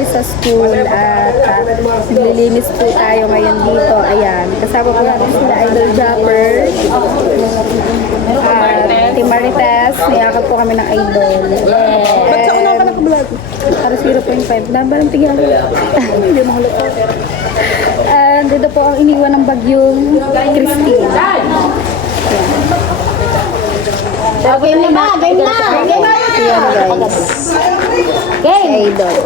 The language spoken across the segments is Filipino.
umalis sa school at naglilinis po tayo ngayon dito. Ayan, kasama po natin sila Idol Japper at Team Marites. Niyakap po kami ng Idol. Ba't sa una ka nakablog? Para 0.5. Naba ng tigyan. Hindi mo halap po. And dito po ang iniwan ng bagyong Christine. Game na ba? Game na! Game na! Ayan guys. Game! Idol.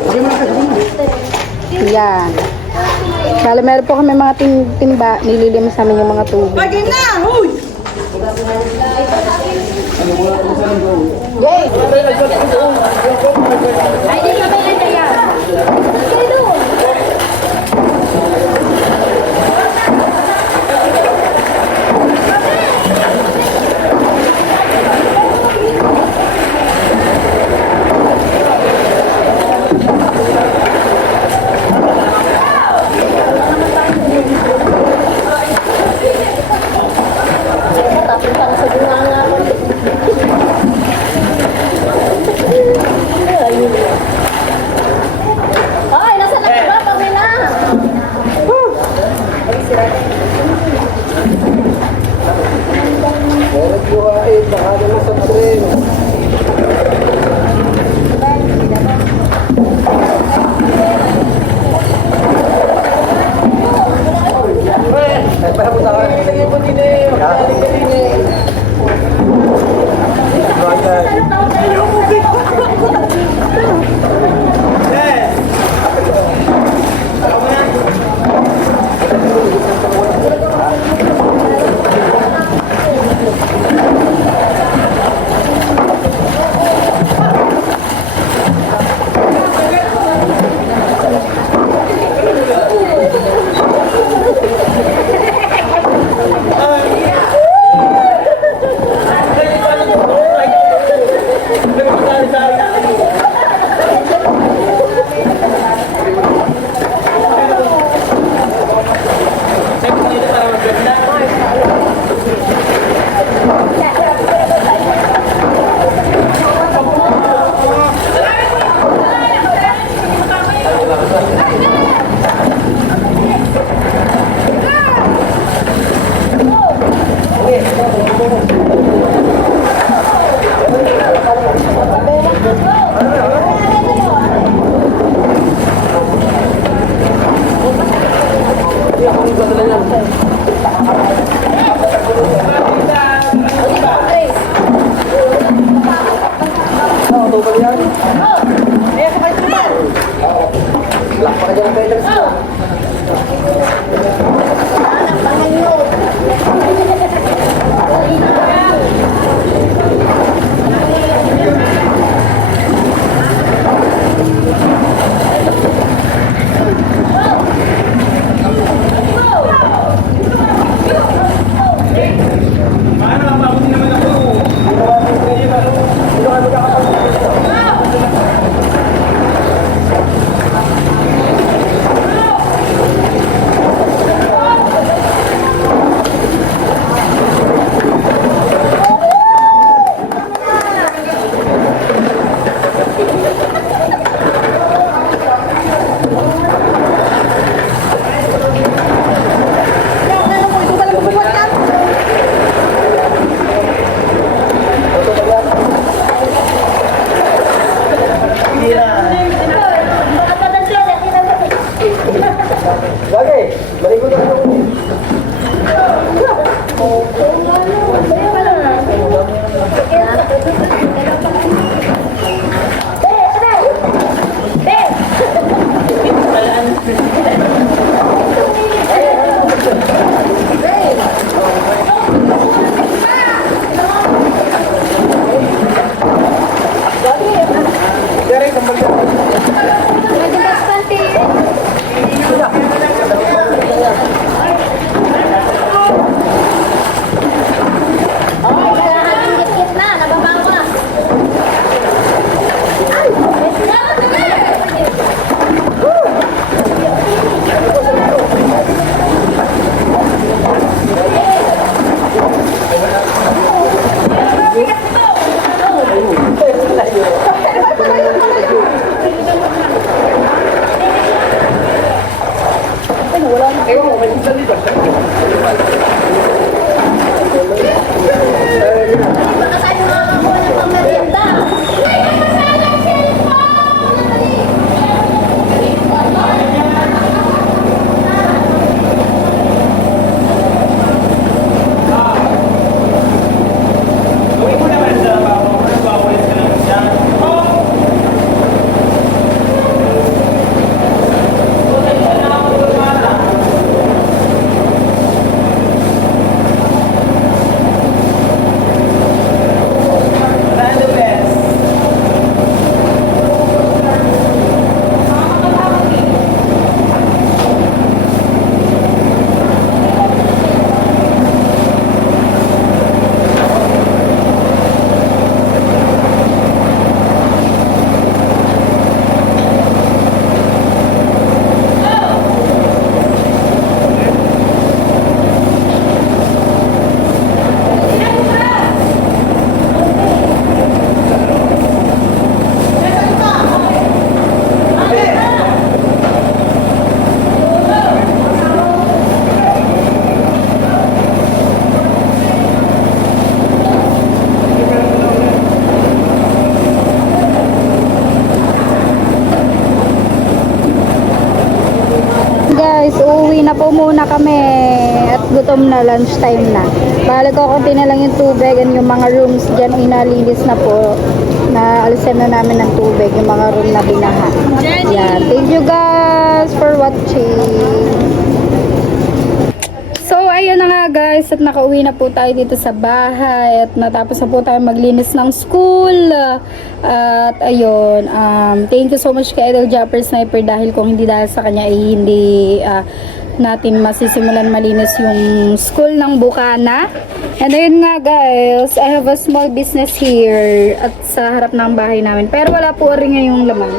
Yan. Bale, meron po kami mga timba, nililimas namin yung mga tubig. Game na! Huy! Game! Ay, di kami na kaya. Kayo doon! Ay, nasa na ba? Pamela! na po muna kami at gutom na, lunch time na. Balik ko konti na lang yung tubig and yung mga rooms dyan inalinis na po. Naalisan na namin ng tubig, yung mga room na binaha. Yeah, thank you guys for watching. So, ayun na nga guys, at nakauwi na po tayo dito sa bahay at natapos na po tayo maglinis ng school. At ayun, thank you so much kay Idol Japper Sniper dahil kung hindi dahil sa kanya ay hindi natin masisimulan malinis yung school ng Bukana. And ayun nga guys, I have a small business here at sa harap ng bahay namin. Pero wala po rin ngayong laman.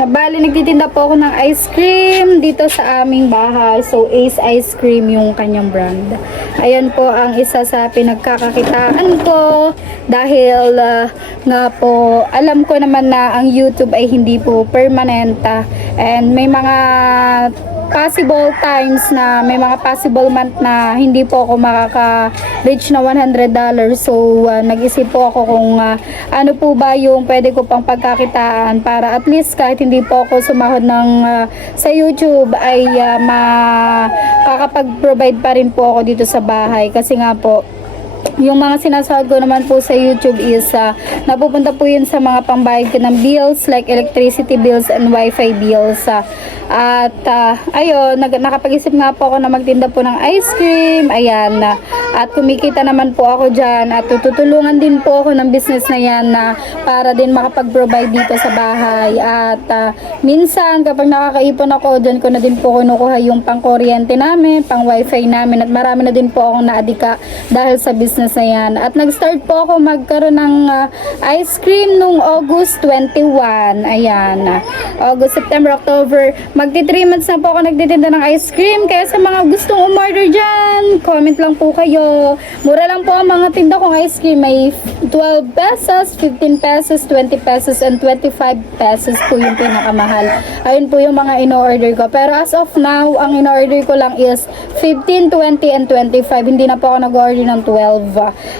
Bali, nagtitinda po ako ng ice cream dito sa aming bahay. So, Ace Ice Cream yung kanyang brand. Ayan po ang isa sa pinagkakakitaan ko. Dahil nga po, alam ko naman na ang YouTube ay hindi po permanent. And may mga possible times na may mga possible month na hindi po ako makaka-reach na $100. So, nag-isip po ako kung ano po ba yung pwede ko pang pagkakitaan para at least kahit hindi po ako sumahod ng sa YouTube ay makakapag-provide pa rin po ako dito sa bahay. Kasi nga po, yung mga sinasahod ko naman po sa YouTube is napupunta po yun sa mga pambayad ko ng bills like electricity bills and wifi bills. At ayun, nakapag-isip nga po ako na magtinda po ng ice cream. Ayan, at kumikita naman po ako dyan at tutulungan din po ako ng business na yan para din makapag-provide dito sa bahay. At minsan kapag nakakaipon ako, dyan ko na din po kinukuha yung pang-kuryente namin, pang-wifi namin, at marami na din po akong naadika dahil sa business na yan. At nag-start po ako magkaroon ng ice cream nung August 21. Ayan, August, September, October. Magti 3 months na po ako nagtitinda ng ice cream. Kaya sa mga gustong umorder dyan, comment lang po kayo. Mura lang po ang mga tinda kong ice cream. May 12 pesos, 15 pesos, 20 pesos, and 25 pesos po yung pinakamahal. Ayun po yung mga ino-order ko. Pero as of now, ang ino-order ko lang is 15, 20, and 25. Hindi na po ako nag-order ng 12.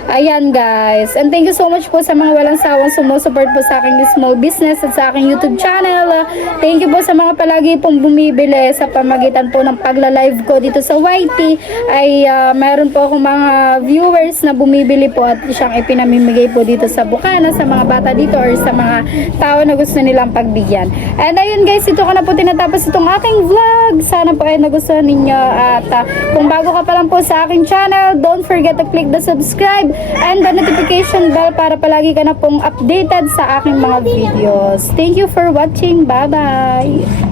Ayan guys. And thank you so much po sa mga walang sawang sumusupport po sa aking small business at sa aking YouTube channel. Thank you po sa mga palagi pong bumibili sa pamagitan po ng pagla-live ko dito sa YT. Ay mayroon po akong mga viewers na bumibili po at siyang ipinamimigay po dito sa Bukana sa mga bata dito or sa mga tao na gusto nilang pagbigyan. And ayun guys, ito ko na po tinatapos itong aking vlog. Sana po ay nagustuhan ninyo. At kung bago ka pa lang po sa aking channel, don't forget to click the subscribe and the notification bell para palagi ka na pong updated sa aking mga videos. Thank you for watching. Bye-bye!